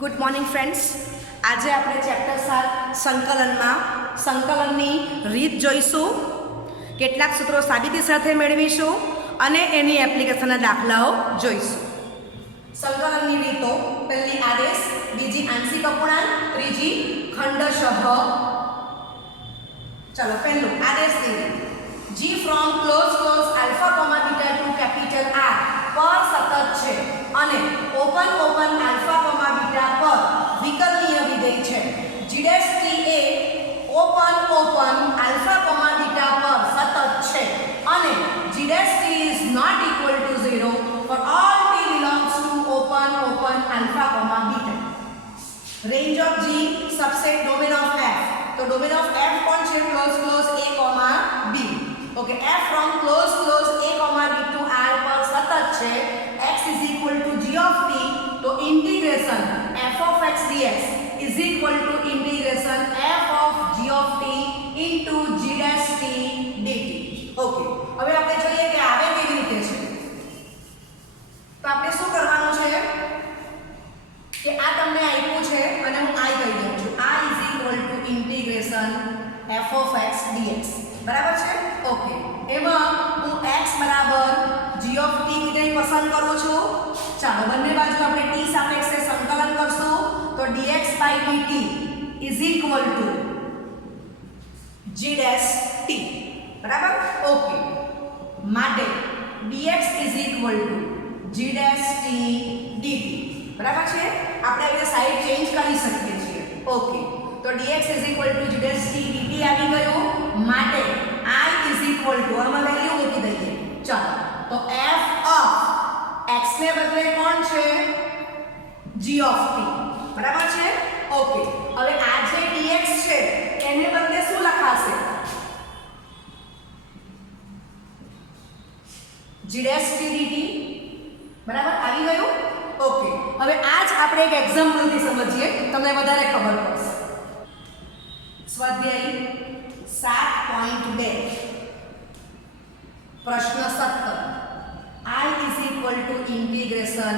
Good morning friends. આજે આપણે chapter 7 સંકલનમાં સંકલનની રીત જોઈશું, કેટલાક સૂત્રો સાબિતી સાથે મેળવીશું અને એની એપ્લિકેશનના દાખલાઓ જોઈશું. સંકલનની રીતો: પહેલી આદેશ, બીજી આંશિક અપૂર્ણાંક, ત્રીજી ખંડશઃ. ચલો, પહેલું આદેશની રીત. g from close alpha comma beta to capital R પર સતત છે અને ઓપન આલ્ફા કોમા બીટા પર વિકલનીય વિધેય છે. g' એ ઓપન આલ્ફા કોમા બીટા પર સતત છે અને g' is not equal to 0 for all t belongs to open alpha comma beta. Range of G subset domain of F. तो domain of F कौन છે? close a comma b. Okay, f from close a comma b to R पर सतत છે. x is equal to g of t, तो integration f of x dx is equal to integration f of g of t into g dash t dt. Okay, હવે આપણે જોઈએ કે આવે કેવી રીતે છે. તો આપણે શું કરવાનું છે કે આ તમને આપ્યું છે અને હું i કહી દઉં છું. i is equal to integration f of x dx. બરાબર છે? ઓકે, એમાં હું x બરાબર g of t વિધેય પસંદ કરું છું. ચાલો, બંને બાજુ આપણે t સાપેક્ષે સંકલન કરશું તો dx by dt is equal to g dash t. બરાબર? ઓકે, માટે dx is equal to g dash t dt. બરાબર છે? આપણે અહીંયા સાઈડ ચેન્જ કરી શકીએ છીએ. ઓકે, તો dx is equal to g dash t dt આવી ગયું. માટે i is equal to આમાં વેલ્યુ મૂકી દઈએ. ચાલો, તો f of x ને બદલે કોણ છે? g of t. બરાબર છે? ઓકે, હવે આ જે dx છે એને બદલે શું લખાશે? g dash t dt. બરાબર આવી ગયું. ઓકે, હવે આજ આપણે એક એક્ઝામ્પલથી સમજીએ, તમને વધારે ખબર પડશે. સ્વાધ્યાય 7.2 પ્રશ્ન 17. I is equal to integration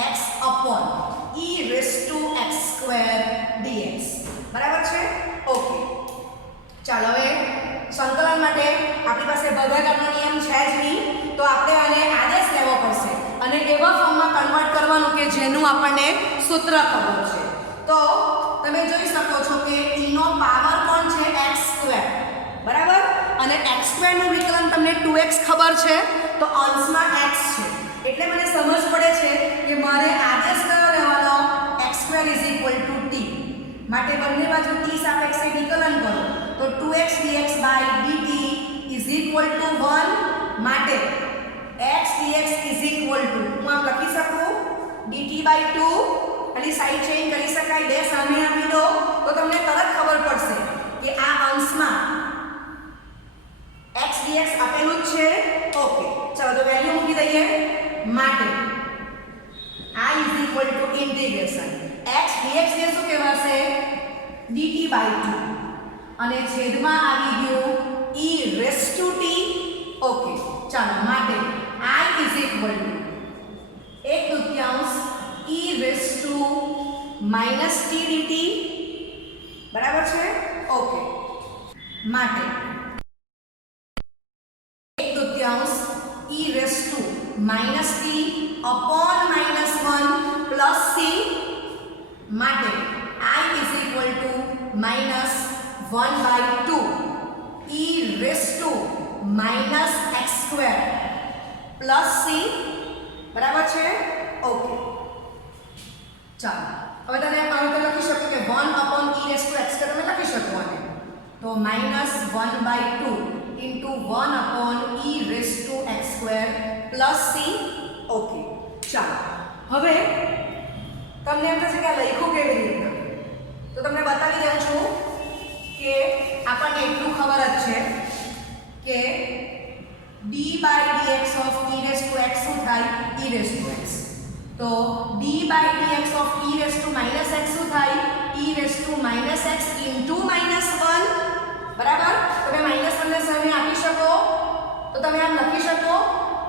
x upon e raised to x square dx. બરાબર છે? ઓકે, ચાલો હવે સંકલન માટે આપણી પાસે ભાગાકારનો નિયમ છે જ નહીં, તો આપણે આને આદેશ લેવો પડશે અને એવા ફોર્મમાં કન્વર્ટ કરવાનું કે જેનું આપણને સૂત્ર ખબર છે. તો તમે જોઈ શકો છો કે e નો પાવર કોણ છે? x square. બરાબર? અને x સ્ક્વેર નું વિકલન તમને 2x ખબર છે, તો અંશમાં x છે એટલે મને સમજ પડે છે કે મારે આદેશ કયો લેવાનો? x square is equal to t. માટે બંને બાજુ t સાપેક્ષે વિકલન કરો તો 2x dx by dt is equal to 1. માટે x dx is equal to હું આમ લખી શકું dt by 2. અને સાઈડ ચેન્જ કરી શકાય, બે સામે આપી દો તો તમને તરત ખબર પડશે કે આ અંશમાં x dx આપેલું જ છે. ઓકે, ચાલો તો વેલ્યુ મૂકી દઈએ. માટે i is equal to integration x dx ને શું કહેવાશે? dt by 2 અને છેદમાં આવી ગયું e raised to t. Okay, ચાલો, માટે i is equal to 1/2 e raised to minus t dt. બરાબર છે? ઓકે, માટે 1/2 e raised to minus t upon minus 1 plus c. માટે i is equal to minus 1/2 e raised to minus x square plus c. બરાબર છે? Okay, ચાલો હવે તમે આવું તો લખી શકો કે 1/e raised to x square તમે લખી શકો આને, તો -1/2 into 1/e raised to x square plus c. Okay, ચાલો હવે તમને એમ થશે કે આ લખ્યું કેવી રીતે, તો તમને બતાવી દઉં છું કે આપણને એટલું ખબર જ છે કે d by dx of e raised to x શું થાય? e raised to x. તો d by dx of e raised to minus x શું થાય? e raised to minus x into minus 1. બરાબર? તમે -1 ને સામે આપી શકો તો તમે આમ લખી શકો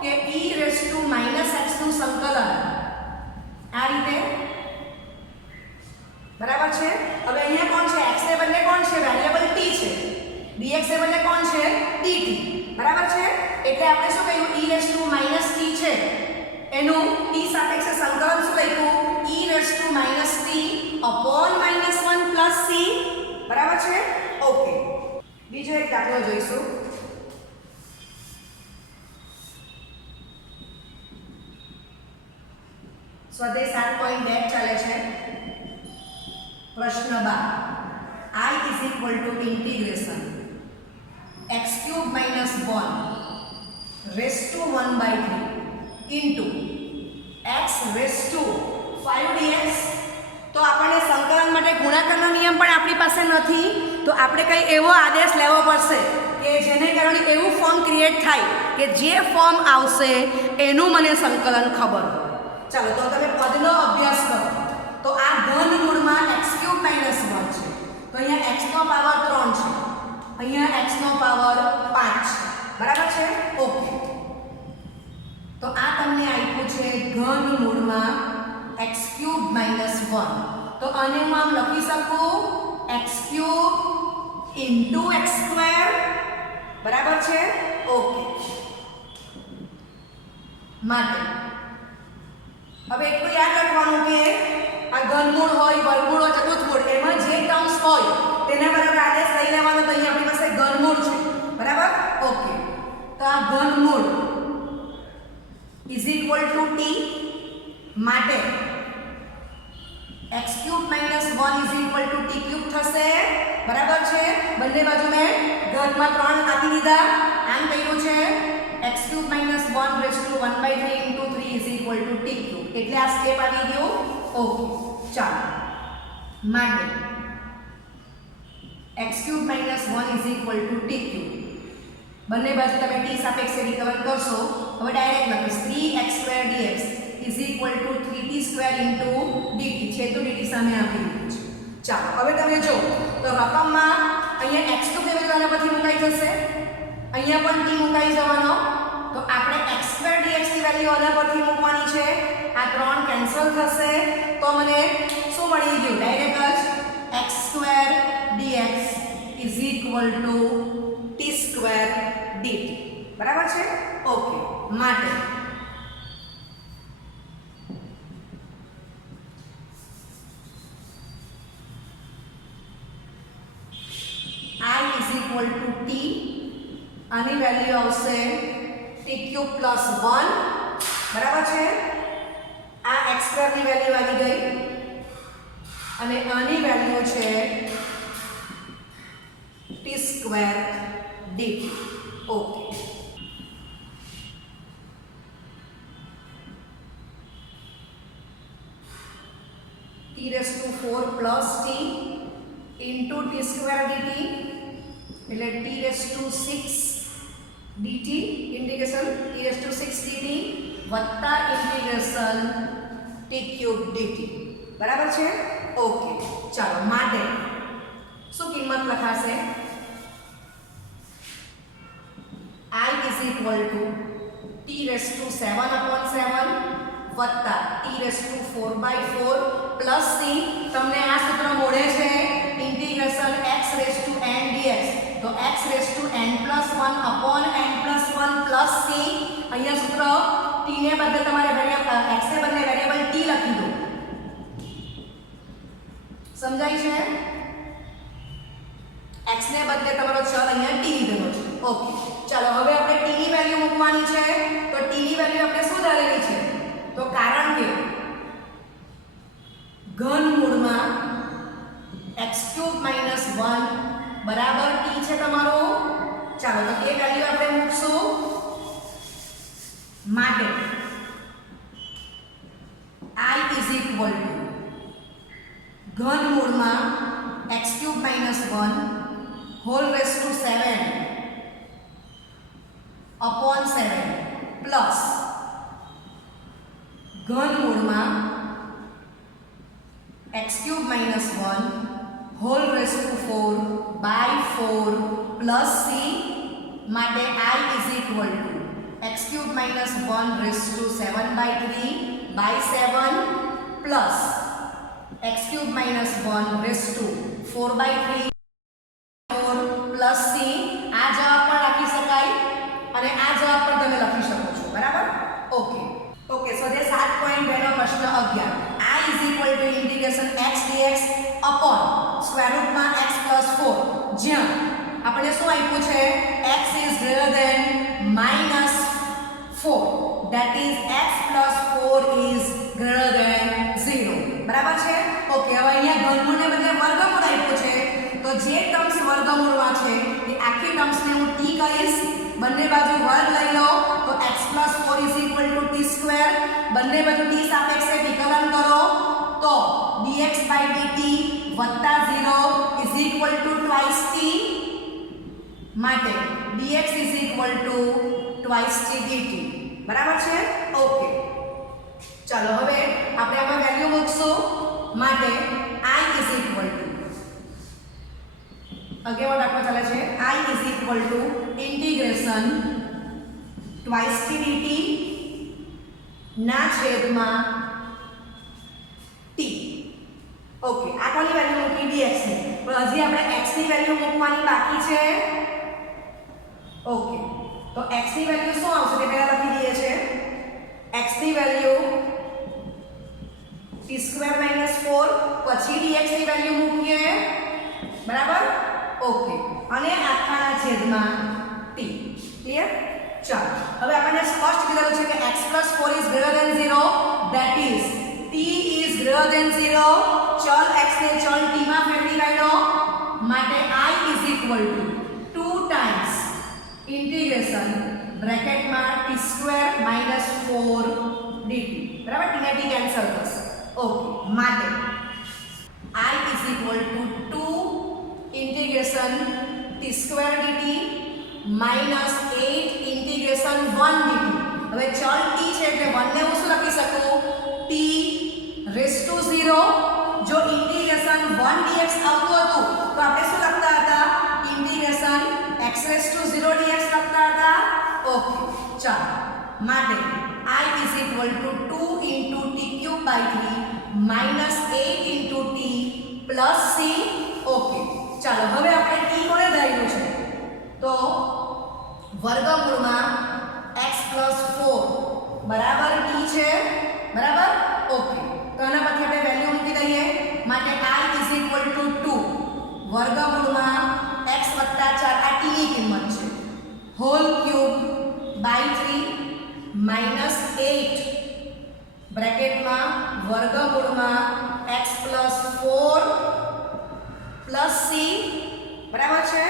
કે e raised to minus x નું સંકલન એનું t સાપેક્ષે સંકલન શું લખ્યું e raised to minus t upon minus 1 plus c બરાબર છે ઓકે બીજો એક દાખલો જોઈશું સ્વાધ્યાય 7.2 ચાલે છે પ્રશ્ન 12 I is equal to integration x cube minus 1 raised to 1 by 3 into x raised to 5 dx તો આપણને સંકલન માટે ગુણાકારનો નિયમ પણ આપણી પાસે નથી તો આપણે કંઈ એવો આદેશ લેવો પડશે કે જેને કારણે એવું ફોર્મ ક્રિએટ થાય કે જે ફોર્મ આવશે એનું મને સંકલન ખબર હોય ચાલો તો તમે પદનો અભ્યાસ કરો તો આ ઘનમૂળમાં x³ - 1 છે તો અહીંયા x નો પાવર 3 છે અહીંયા x નો પાવર 5 છે બરાબર છે ઓકે તો આ તમને આપ્યું છે ઘનમૂળમાં x³ - 1 તો આને હું આમ લખી શકું x³ * x² બરાબર છે ઓકે માટે હવે એટલું યાદ રાખવાનું કે આ ઘનમૂળ હોય વર્ગમૂળ હોય ચતુર્થમૂળ એમાં જે ટર્મ્સ હોય તેના બરાબર આદેશ લઈ લેવાનો તો અહીંયા આપણી પાસે ઘનમૂળ છે બરાબર ઓકે તો આ ઘનમૂળ = t માટે x³ - 1 = t³ થશે બરાબર છે બંને બાજુ મેં ઘનમાં 3 આપી દીધા આમ કહ્યું છે x³ - 1 raised to 1/3 into 3 is equal to t³ એટલે આ સ્ટેપ આવી ગયું ઓકે ચાલો માટે x³ - 1 is equal to t³ બંને બાજુ તમે t સાપેક્ષે વિકલન કરશો હવે ડાયરેક્ટ લખીશ 3x² dx is equal to 3t² into dt છેદુ dt સામે આપી દીધું છે ચાલો હવે તમે જો તો રકમમાં અહીંયા x² ની વેલ્યુ આના પરથી મુકાઈ જશે અહીંયા પણ t મુકાઈ જવાનો તો આપણે x² dx ની વેલ્યુ આના પરથી મૂકવાની છે આ 3 કેન્સલ થશે તો મને શું મળી ગયું ડાયરેક્ટ જ x² dx is equal to t² dt બરાબર છે ઓકે માટે I is equal to t આની વેલ્યુ આવશે t³ + 1 બરાબર છે આ x² ની વેલ્યુ આવી ગઈ અને આની વેલ્યુ છે t² dt okay t⁴ plus t into t² dt એટલે t⁶ dt integration t⁶ dt વત્તા ઇન્ટિગ્રેશન t³ dt બરાબર છે ઓકે ચાલો માટે શું કિંમત લખાશે I is equal to t⁷ વત્તા t⁴/4 પ્લસ c તમને આ સૂત્ર મળે છે ઇન્ટિગ્રેશન x⁴n dx તો x⁴n+1 upon n+1 plus c અહીંયા સૂત્ર t ને બદલે તમારે વેરિયેબલ x ને બદલે વેરિયેબલ t લખી દો સમજાય છે x ને બદલે તમારો ચલ અહીંયા t લીધેલો છે ઓકે ચાલો હવે આપણે t ની વેલ્યુ મૂકવાની છે તો t ની વેલ્યુ આપણે શું ધારેલી છે તો કારણ કે ઘનમૂળમાં x³ - 1 બરાબર t છે તમારો ચાલો તો એ વેલ્યુ આપણે મૂકશું માટે I is equal to ઘનમૂળમાં x³ - 1 whole raised to 7 upon 7 plus ઘનમૂળમાં x³ - 1 whole raised to 4 by 4 plus c માટે I is equal to x³ - 1 raised to 7/3 by 7 plus x³ - 1 raised to 4/3 4 plus c આ જવાબ પણ રાખી શકાય અને આ જવાબ પણ તમે લખી શકો છો બરાબર ઓકે ઓકે સો પ્રશ્ન 11 I integration x dx upon square રૂટમાં x 4 જ્યાં આપણે શું આપ્યું છે x is greater than -4 that is x plus 4 is greater than 0 બરાબર છે ઓકે હવે અહીંયા ઘનમૂળને બદલે વર્ગમૂળ આપ્યું છે તો જે ટર્મ્સ વર્ગમૂળમાં છે એ આખી ટર્મ્સને હું t કહીશ બંને બાજુ વર્ગ લઈ લો તો x plus 4 is equal to t square બંને બાજુ t સાપેક્ષે વિકલન કરો તો dx by dt વત્તા 0 is equal to twice t માટે dx is equal to twice t dt બરાબર છે ઓકે ચાલો હવે આપણે આમાં વેલ્યુ મૂકશું માટે I is equal to અગેવન દાખલો ચાલે છે I is equal to integration twice t dt ના છેદમાં t ઓકે આ કોની વેલ્યુ મૂકી dx ની પણ હજી આપણે x ની વેલ્યુ મૂકવાની બાકી છે ઓકે તો x ની વેલ્યુ શું આવશે તે પહેલા લખી દઈએ છે x ની વેલ્યુ t સ્ક્વેર -4 પછી dx ની વેલ્યુ મૂકીએ બરાબર ઓકે અને આખાના છેદમાં t ક્લિયર ચાલો હવે આપણને સ્પષ્ટ કીધું છે કે x + 4 is greater than 0 that is t is greater than 0 ચલ x ને ચલ t માં ફેરવી કાઢો માટે I is equal to 2 times integration બ્રેકેટમાં t square -4 dt બરાબર t ને t કેન્સલ થશે ઓકે માટે I is equal to 2 integration t square dt minus 8 integration 1 dt હવે ચલ t છે એટલે 1 ને હું શું લખી શકું t raised to 0 જો integration 1 dx આવતું હતું તો આપણે શું લખતા હતા integration x raised to 0 dx લખતા હતા ઓકે ચાલો માટે I is equal to 2 into t cube by 3 minus 8 into t plus c okay ચાલો હવે આપણે t કોને ધાર્યું છે તો વર્ગમૂળમાં x plus 4 બરાબર t છે બરાબર ઓકે તો આના પછી આપણે વેલ્યુ મૂકી દઈએ માટે I is equal to 2 વર્ગમૂળમાં x 4 આ t ની કિંમત છે હોલ ક્યુબ by 3 minus 8 બ્રેકેટમાં વર્ગમૂળમાં x plus 4 plus c બરાબર છે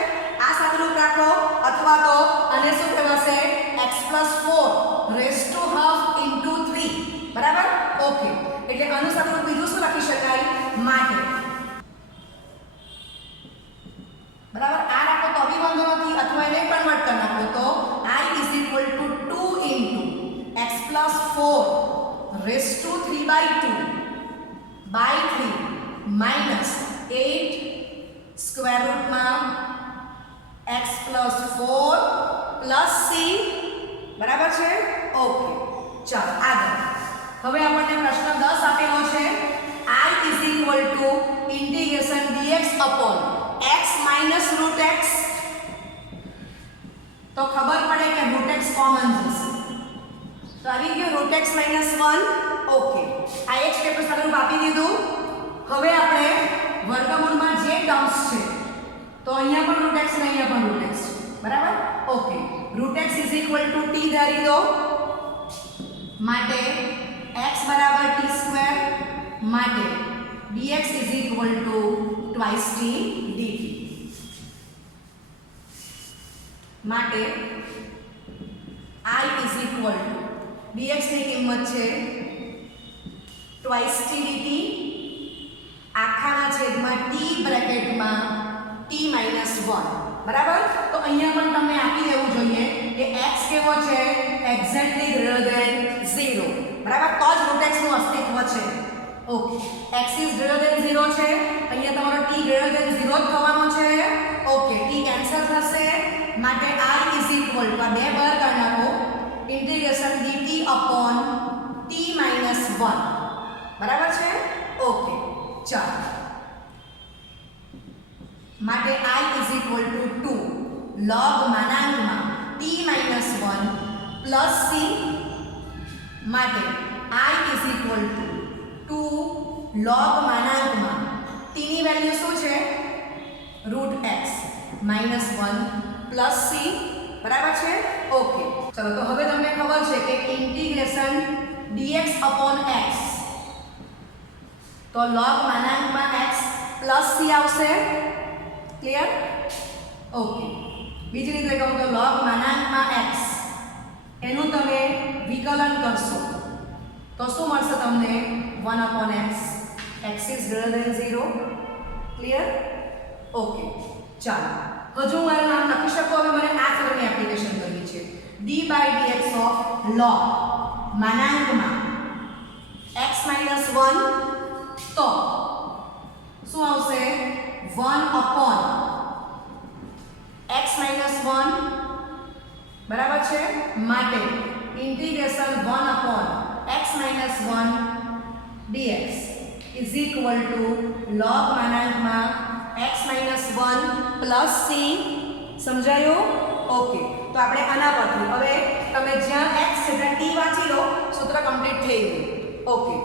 આ સાદુરૂપ રાખો અથવા તો આને શું કહેવાશે x plus 4 raised to half into 3 બરાબર ઓકે એટલે આનું સાદુરૂપ બીજું શું લખી શકાય માટે બરાબર આ રાખો તો બી વાંધો નથી અથવા એને કન્વર્ટ કરી નાખો તો I is equal to 2 into x plus 4 raised to 3 by 2 by 3 minus 8 square રૂટમાં x plus 4 plus c બરાબર છે ઓકે ચાલો આગળ હવે આપણને પ્રશ્ન 10 આપેલો છે I is equal to integration dx upon x minus root x તો ખબર પડે કે root x કોમન જશે તો આવી ગયું root x minus 1 ઓકે આ એક સ્ટેપ સ્વરૂપ આપી દીધું હવે આપણે વર્ગમૂળમાં જે ટર્મ્સ છે તો અહીંયા પણ root x અને અહીંયા પણ root x બરાબર okay root x is equal to t ધારી દો માટે x બરાબર t સ્ક્વેર માટે dx is equal to twice t dt માટે I is equal to dx ની કિંમત છે twice t dt આખાના છેદમાં t બ્રેકેટમાં t - 1 બરાબર તો અહીંયા પણ તમને આપી દેવું જોઈએ કે x કેવો છે એક્ઝેક્ટલી ગ્રેટર ધેન 0 બરાબર તો જ root x નું અસ્તિત્વ છે okay x is greater than 0 છે અહીંયા તમારો t greater than 0 જ થવાનો છે ઓકે t કેન્સલ થશે માટે I is equal to આ બે બાર કાઢી નાખો integration dt upon t - 1 બરાબર છે ઓકે ચાલો માટે I is equal to 2 log માનાંકમાં t - 1 plus c માટે I is equal to two log માનાંકમાં ટીની વેલ્યુ શું છે √x -1 પ્લસ c બરાબર છે ઓકે ચલો તો હવે તમને ખબર છે કે ઇન્ટિગ્રેશન dx upon x તો log માનાંકમાં x પ્લસ c આવશે ક્લિયર ઓકે બીજી રીતે કહું તો log માનાંકમાં x એનું તમે વિકલન કરશો તો શું મળશે તમને 1 upon x x is greater than 0 clear okay ચાલો હજુ મારે નામ લખી શકો હવે મને આ ફોર્મની એપ્લિકેશન કરવી છે d/dx of log માનાંકમાં x - 1 તો શું આવશે 1 upon x - 1 બરાબર છે માટે integration 1 upon x - 1 dx is equal to log માનાંકમાં x - 1 plus c સમજાયું ઓકે તો આપણે આના પરથી હવે તમે જ્યાં x છે ત્યાં t વાંચી લો સૂત્ર કમ્પ્લીટ થઈ ગયું ઓકે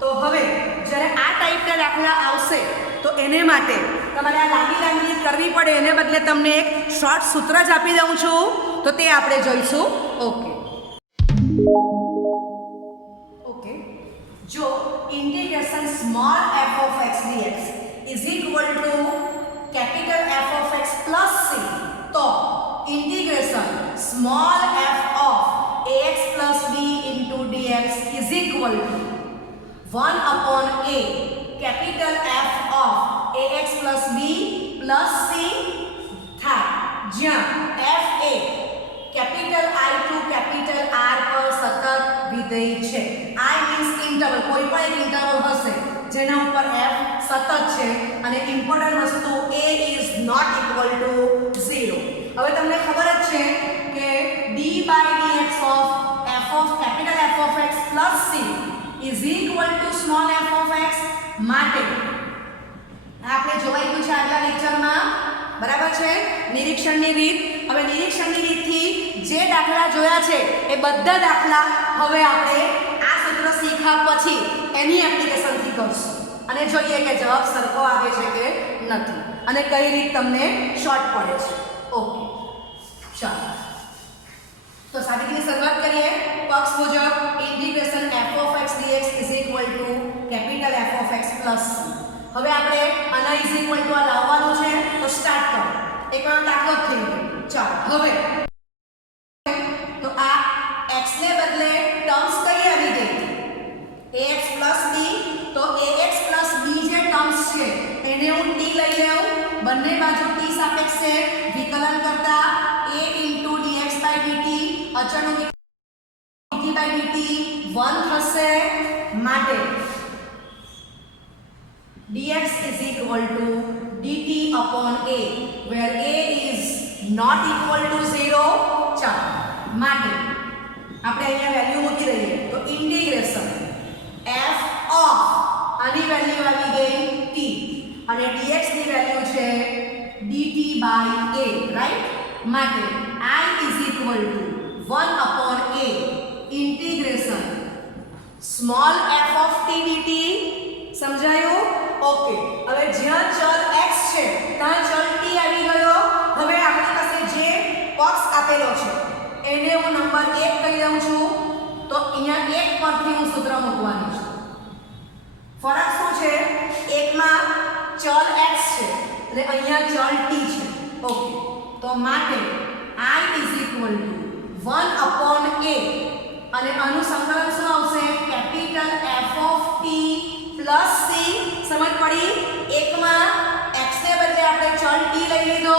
તો હવે જ્યારે આ ટાઈપના દાખલા આવશે તો એને માટે તમારે આ લાંબી રીત કરવી પડે એને બદલે તમને એક શોર્ટ સૂત્ર જ આપી દઉં છું તો તે આપણે જોઈશું ઓકે ઓકે જો integration small f of x dx is equal to capital F of x plus c તો integration small f of ax plus b into dx is equal to 1 upon a capital F of ax plus b plus c થાય જ્યાં f A capital I to capital R પર સતત વિધેય છે I means interval કોઈ પણ એક interval હશે જેના ઉપર f સતત છે અને ઇમ્પોર્ટન્ટ વસ્તુ a is not equal to 0 હવે તમને ખબર જ છે કે d/dx of capital F of x plus c is equal to small f of x માટે આપણે જોવાઈ ગયું છે આગલા લેક્ચરમાં બરાબર છે નિરીક્ષણની રીત હવે નિરીક્ષણની રીતથી જે દાખલા જોયા છે એ બધા દાખલા હવે આપણે આ સૂત્ર શીખ્યા પછી એની એપ્લિકેશનથી કરશું અને જોઈએ કે જવાબ સરખો આવે છે કે નથી અને કઈ રીત તમને શોર્ટ પડે છે ઓકે ચાલો તો સાબિતીની શરૂઆત કરીએ પક્ષ મુજબ integration f of x dx is equal to capital F of x plus c હવે આપણે આના is equal to આ લાવવાનું છે તો સ્ટાર્ટ કરો એકવાર દાખલો થઈ ગયો ચાલો હવે તો આ x ને બદલે ટર્મ્સ કઈ આવી ગઈ ax b તો ax b જે ટર્મ્સ છે એને હું t લઈ લઉં બંને બાજુ t સાપેક્ષે વિકલન કરતા a dx/dt અચળનું dt/dt 1 થશે માટે dx is equal to dt upon a where a is not equal to 0 ચાલો માટે આપણે અહીંયા વેલ્યુ મૂકી દઈએ તો ઇન્ટિગ્રેશન f of આની વેલ્યુ આવી ગઈ t અને dx ની વેલ્યુ છે dt/a રાઈટ માટે I is equal to 1 upon a integration small f of t dt સમજાયું ઓકે હવે જ્યાં ચલ x છે ત્યાં ચલ t આવી ગયો હવે આપણી પાસે જે પક્ષ આપેલો છે એને હું નંબર 1 કહી દઉં છું તો અહીંયા 1 પરથી હું સૂત્ર મૂકવાની છું ફરક શું છે એકમાં ચલ x છે અને અહીંયા ચલ t છે ઓકે તો માટે I is equal to 1 upon a અને આનું સંકલન શું આવશે capital F of t plus c સમજ પડી એકમાં x ને બદલે આપણે ચલ t લઈ લીધો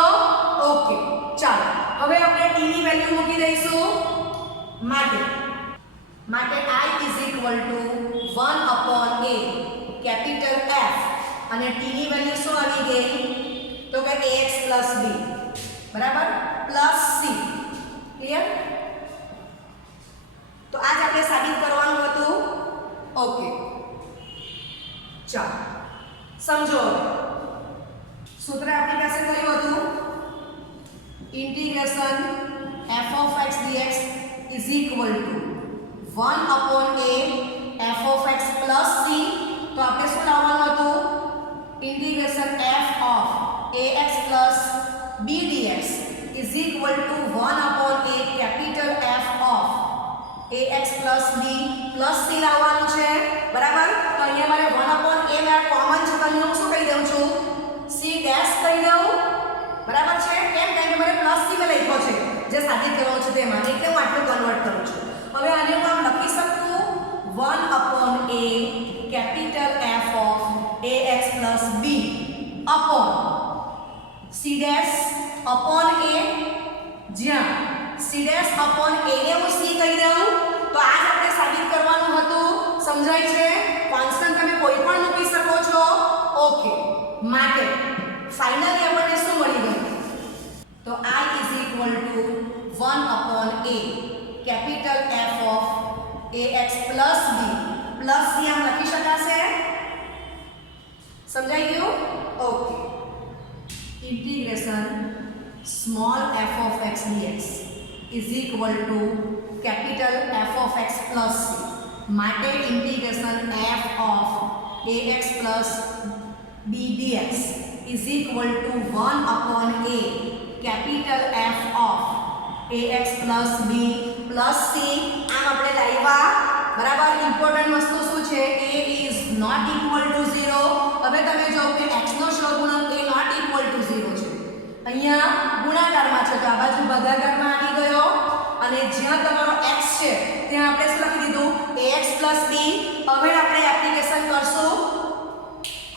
ઓકે ચાલો હવે આપણે t ની વેલ્યુ મૂકી દઈશું માટે I is equal to 1 upon a capital F અને t ની વેલ્યુ શું આવી ગઈ તો કે ax plus b બરાબર પ્લસ c ક્લિયર તો આજ આપણે સાબિત કરવાનું હતું ઓકે ચાલો સમજો સૂત્ર આપણી પાસે કયું હતું integration f of x dx is equal to 1 upon a f of x plus c ax + b + c લાવવાનું છે બરાબર. તો અહીંયા મારે 1/a મેં કોમન છે તો અહીંયા હું શું કહી દઉં છું c ડેશ કહી દઉં બરાબર છે. કેમ કે મને +c મેં લખ્યો છે જે સાબિત કરવાનું છે તેમાં એટલે હું આટલું કન્વર્ટ કરું છું. હવે આને હું આમ લખી શકું 1/a capital F of ax + b upon c dash upon a જ્યાં c dash upon a ને હું c કહી દઉં તો આ જ આપણે સાબિત કરવાનું હતું. સમજાય છે? કોન્સ્ટન્ટ તમે કોઈ પણ મૂકી શકો છો. ઓકે, માટે ફાઇનલી આપણને શું મળી ગયું તો I is equal to 1/a capital F of ax + b plus c આમ લખી શકાશે. સમજાઈ ગયું? Okay, integration small f of x dx is equal to capital F of x plus c માટે integration f of ax plus b dx is equal to 1/a capital F of ax plus b plus c આમ આપણે લાવ્યા બરાબર. Important વસ્તુ શું છે a is not equal to 0. હવે તમે જો કે x નો સહગુણક a not equal to 0 છે. અહીંયા ગુણાકારમાં છે તો આ બાજુ ભાગાકારમાં આવી ગયો અને જ્યાં તમારો x છે ત્યાં આપણે શું લખી દીધું ax + b. હવે આપણે એપ્લિકેશન કરશું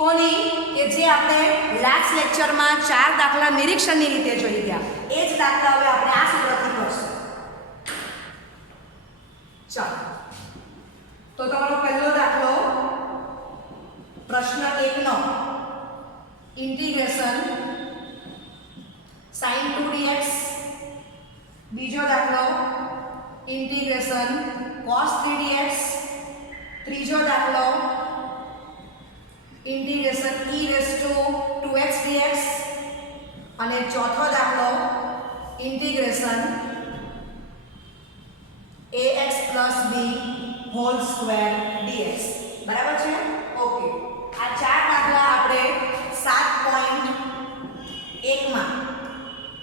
કોની કે જે આપણે લાસ્ટ લેક્ચરમાં 4 દાખલા નિરીક્ષણની રીતે જોઈ ગયા એ જ દાખલા હવે આપણે આ સૂત્રથી કરશું. ચાલો, તો તમારો પહેલો દાખલો પ્રશ્ન 1 નો ઇન્ટિગ્રેશન sin 2 dx. બીજો દાખલો ઇન્ટિગ્રેશન cos 3 dx. ત્રીજો દાખલો integration e raised to 2x dx અને ચોથો દાખલો integration ax + b whole square dx. બરાબર છે? ઓકે, આ 4 દાખલા આપણે 7.1 માં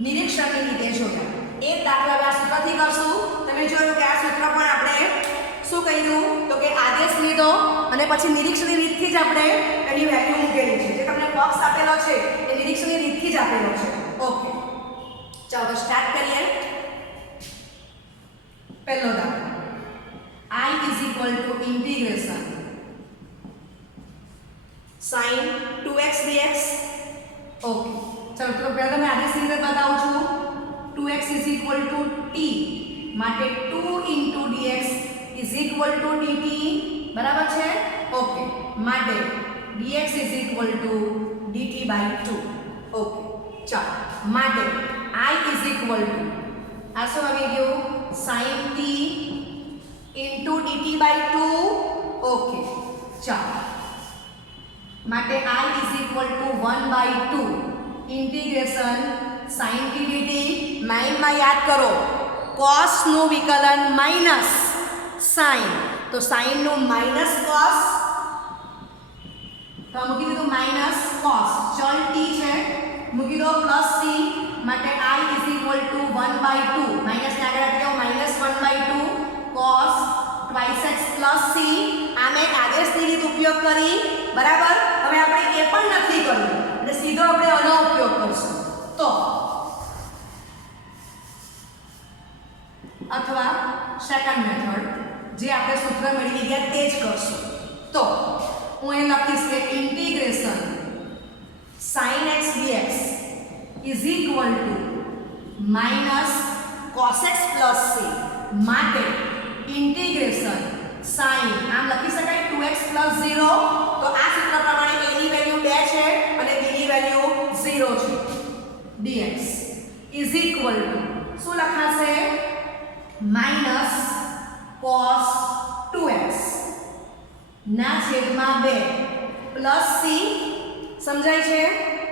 નિરીક્ષણની રીતે જોયા. એક દાખલા આ સૂત્રથી કરશું. તમે જોયું કે આ સૂત્ર પણ આપણે શું કર્યું તો કે આદેશ લીધો અને પછી નિરીક્ષણની રીતથી જ આપણે એની વેલ્યુ મૂકેલી છે. જે તમને બોક્સ આપેલો છે એ નિરીક્ષણની રીતથી જ આપેલો છે. ઓકે, ચાલો સ્ટાર્ટ કરીએ. પહેલો દાખલો I is equal to integration sin 2x dx. Okay, ચાલો તો પહેલા તમે આદેશ રીતે બતાવું છું. 2x is equal to t માટે 2 dx is equal to dt. બરાબર છે? ઓકે, માટે dx is equal to dt/2. Okay, ચાલો માટે I is equal to આ શું આવી ગયું sin t dt/2. ઓકે, ચાલો માટે I is equal to 1/2 integration sin t dt. માઇન્ડમાં યાદ કરો cos નું વિકલન માઈનસ sin તો sin નું માઈનસ cos તો મૂકી દીધું માઈનસ cos. ચલ t છે મૂકી દો પ્લસ c માટે I is equal to 1/2 minus ને આગળ આપી દો -1/2 cos twice x plus c. આમે આદેશની રીત ઉપયોગ કરી બરાબર. હવે આપણે એ પણ નથી કર્યું એટલે સીધો આપણે આનો ઉપયોગ કરશું તો અથવા સેકન્ડ મેથડ જે આપણે સૂત્ર મેળવી ગયા તે જ કરશું. તો હું એ લખીશ કે integration sin x dx is equal to -cos x plus c માટે ઇન્ટિગ્રેશન sin આમ લખી શકાય 2x plus 0. તો આ સૂત્ર પ્રમાણે a ની વેલ્યુ 2 છે અને b ની વેલ્યુ 0 છે. dx is equal to શું લખાશે -cos 2x ના છેદમાં 2 પ્લસ c. સમજાય છે?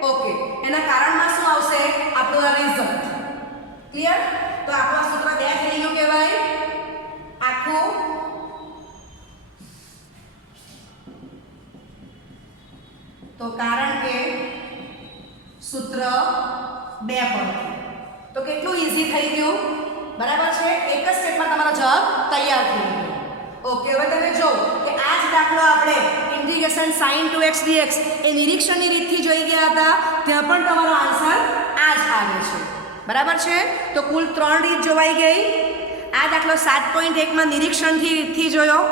ઓકે, એના કારણમાં શું આવશે આપણું આ રિઝલ્ટ. ક્લિયર? તો આપણો સૂત્ર 2 થઈ ગયું કહેવાય આખું. તો કારણ કે સૂત્ર 2 પર તો કેટલું ઈઝી થઈ ગયું. બરાબર છે? એક જ સ્ટેપમાં તમારો જવાબ તૈયાર થઈ ગયો. ઓકે, હવે તમે જો કે આ જ દાખલો આપણે ઇન્ટિગ્રેશન sin 2x dx એ નિરીક્ષણની રીતથી જોઈ ગયા હતા, ત્યાં પણ તમારો આન્સર આ જ આવે છે. બરાબર છે? તો કુલ 3 રીત જોવાઈ ગઈ. આ દાખલો 7.1 માં નિરીક્ષણથી રીતથી જોયો.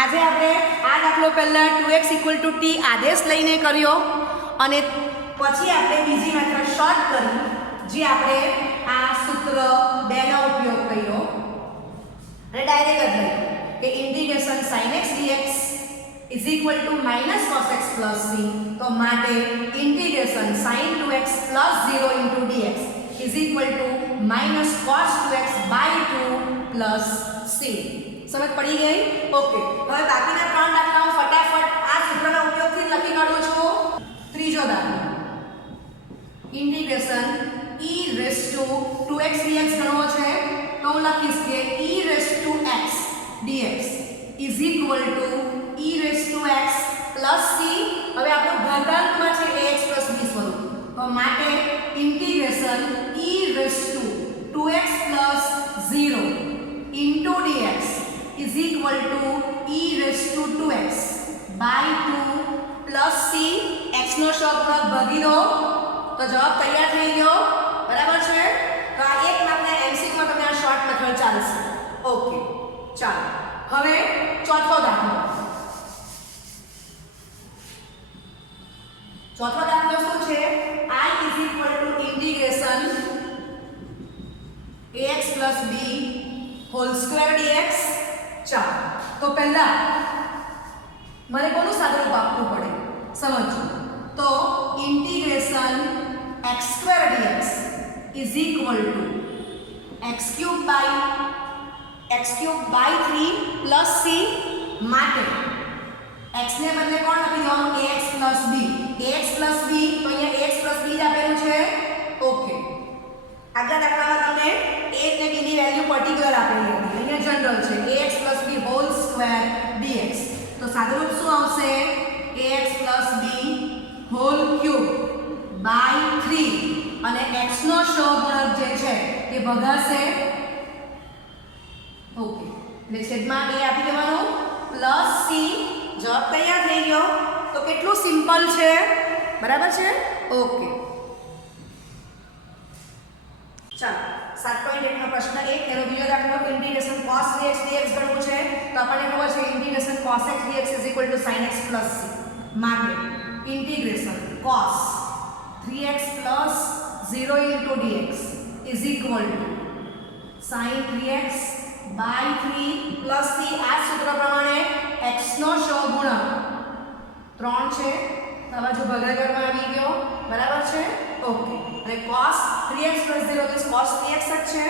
આજે આપણે આ દાખલો પહેલા 2x = t આદેશ લઈને કર્યો અને પછી આપણે બીજી મેથડ શોર્ટ કરી, જે આપણે આ સૂત્ર 2 નો ઉપયોગ કર્યો અને ડાયરેક્ટ જ લખ્યું કે integration sin x dx - cos x plus c. તો માટે integration sin 2x + 0 * dx - cos 2x / 2 plus c. સમજ પડી ગઈ? ઓકે, હવે બાકીના 3 દાખલાઓ ફટાફટ આ સૂત્રના ઉપયોગથી જ લખી કાઢું છું. ત્રીજો દાખલો ઇન્ટિગ્રેશન e2x dx ગણવો છે, તો હું લખીશ કે e2x dx = e2x plus c. હવે આપણો ઘાતાંકમાં છે ax plus b સ્વરૂપ, તો માટે integration e2x plus 0 into dx = e2x by 2 plus c. x નો સહગુણક ભાગી દો તો જવાબ તૈયાર થઈ ગયો. બરાબર છે? તો આ એક માર્કના MCQ માં તમને આ શોર્ટ મેથડ ચાલશે. ઓકે, ચાલો હવે ચોથો દાખલો. ચોથો દાખલો શું છે? I = integration ax plus b whole square dx. ચાલો, તો પહેલા મને કોનું સાદુરૂપ આપવું પડે સમજો. તો integration x² dx = x³ by 3 plus c. માટે x ને બદલે કોણ લખી દેવાનું? ax plus b. ax plus b, તો અહીંયા ax plus b જ આપેલું છે. ઓકે, આગલા દાખલામાં તમને a ને b ની વેલ્યુ પર્ટિક્યુલર આપેલી હતી, અહીંયા જનરલ છે ax plus b whole square dx. તો સાદુરૂપ શું આવશે? ax plus b whole cube by 3 અને x નો સહગુણક જે છે તે ભગાશે. ઓકે, એટલે છેદમાં a આપી દેવાનું પ્લસ c. જવાબ તૈયાર થઈ ગયો. તો કેટલું સિમ્પલ છે. બરાબર છે? ઓકે, ચાલો 7.1 નો પ્રશ્ન 1 એનો બીજો દાખલો ઇન્ટિગ્રેશન cos 3x dx ગણવું છે. તો આપણને ખબર છે integration cos x dx = sin x plus c. માટે integration cos 3x plus 0 into dx = sin 3x by 3 plus c. આ સૂત્ર પ્રમાણે x નો સહગુણક 3 છે, તો આ બાજુ ભાગાકારમાં આવી ગયો. બરાબર છે? ઓકે, અને cos 3x plus 0 એટલે cos 3x જ છે.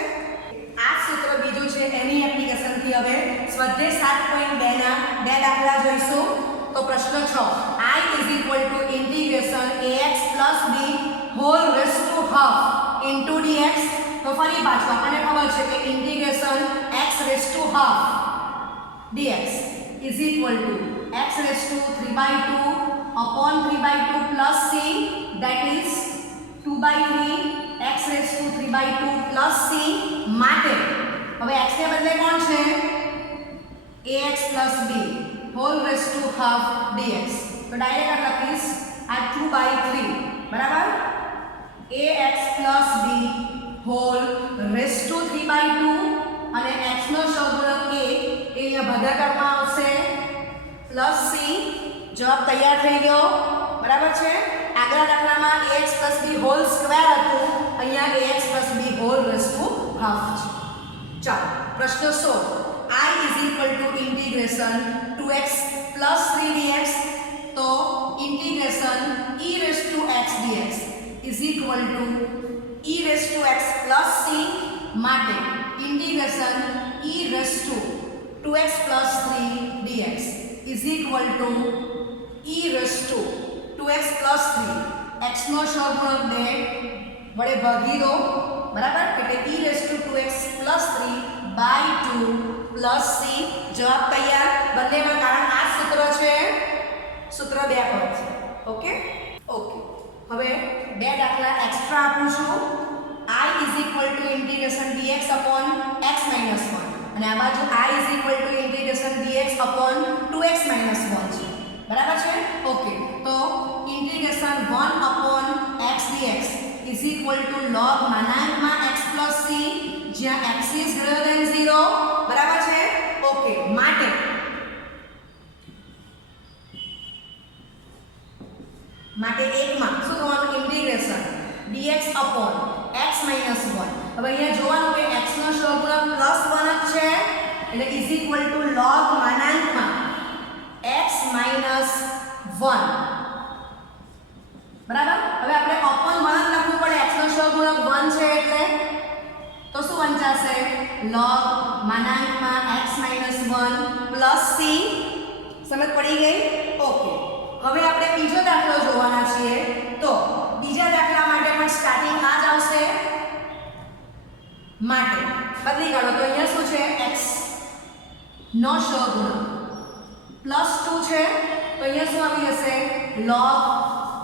આ સૂત્ર બીજું છે, એની એપ્લિકેશનથી હવે સ્વાધ્યાય 7.2 ના 2 દાખલા જોઈશું. તો પ્રશ્ન 6 I = integration ax plus b whole raised to half into dx. તો ફરી પાછું આપણને ખબર છે કે integration x raised to half dx = x raised to 3/2 upon 3/2 plus c, that is 2/3 x raised to 3/2 plus c. માટે હવે x ને બદલે કોણ છે? ax plus b whole raised to half dx. તો ડાયરેક્ટ લખીશ આ 2/3. બરાબર? ax plus b whole raised to 3/2 અને x નો સહગુણક a એ અહીંયા ભાગાકારમાં આવશે પ્લસ c. જવાબ તૈયાર થઈ ગયો. બરાબર છે? આગલા દાખલામાં ax plus b whole square હતું, અહીંયા ax plus b whole raised to half છે. ચાલો પ્રશ્ન 16 I = integration 2x plus 3 dx. તો integration e⁻x dx = e⁻x plus c. માટે integration e⁻2x plus 3 dx = e⁻2x plus 3. x નો સહગુણક 2 વડે ભાગી દો. બરાબર? એટલે e⁻2x plus 3 by 2 plus c. જવાબ તૈયાર. બંનેમાં કારણ આ સૂત્ર છે, સૂત્ર 2 પર છે. ઓકે, ઓકે, હવે 2 દાખલા એક્સ્ટ્રા આપું છું. I = integration dx upon x - 1 અને આ બાજુ I = integration dx upon 2x minus 1 છે બરાબર છે ઓકે તો integration 1 upon x dx is equal to log માનાંકમાં x plus c જ્યાં x is greater than 0 બરાબર છે ઓકે માટે એકમાં શું થવાનું integration dx upon x minus 1 હવે અહીંયા જોવાનું કે x નો સહગુણક પ્લસ 1 જ છે એટલે is equal to log માનાંકમાં x minus 1 બરાબર હવે આપણે upon 1 લખવું પડે x નો સહગુણક 1 છે એટલે તો શું વંચાશે log માનાંકમાં x minus 1 plus c સમજ પડી ગઈ ઓકે હવે આપણે બીજો દાખલો જોવાના છીએ તો બીજા દાખલા માટે પણ સ્ટાર્ટિંગ આ જ આવશે માટે બદલી કાઢો તો અહીંયા શું છે x નો સહગુણક +2 છે તો અહીંયા શું આવી જશે log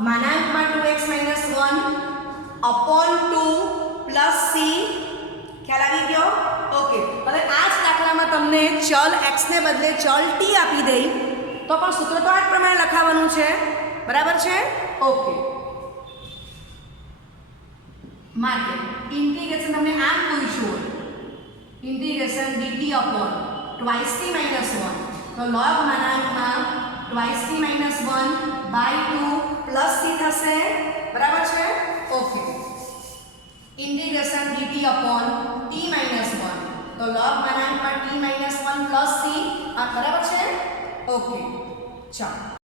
માનાંકમાં 2x - 1 upon 2 plus c ખ્યાલ આવી ગયો ઓકે હવે આ જ દાખલામાં તમને ચલ x ને બદલે ચલ t આપી દઈ તો પણ સૂત્ર તો આ જ પ્રમાણે લખાવવાનું છે બરાબર છે ઓકે માટે ઇન્ટિગ્રેશન તમને આમ પૂછ્યું integration dt upon twice t minus 1 તો log માનાંકમાં twice t minus 1 by 2 plus c થશે બરાબર છે okay integration dt upon t minus 1 તો log માનાંકમાં t minus 1 plus c આ બરાબર છે ઓકે ચાલો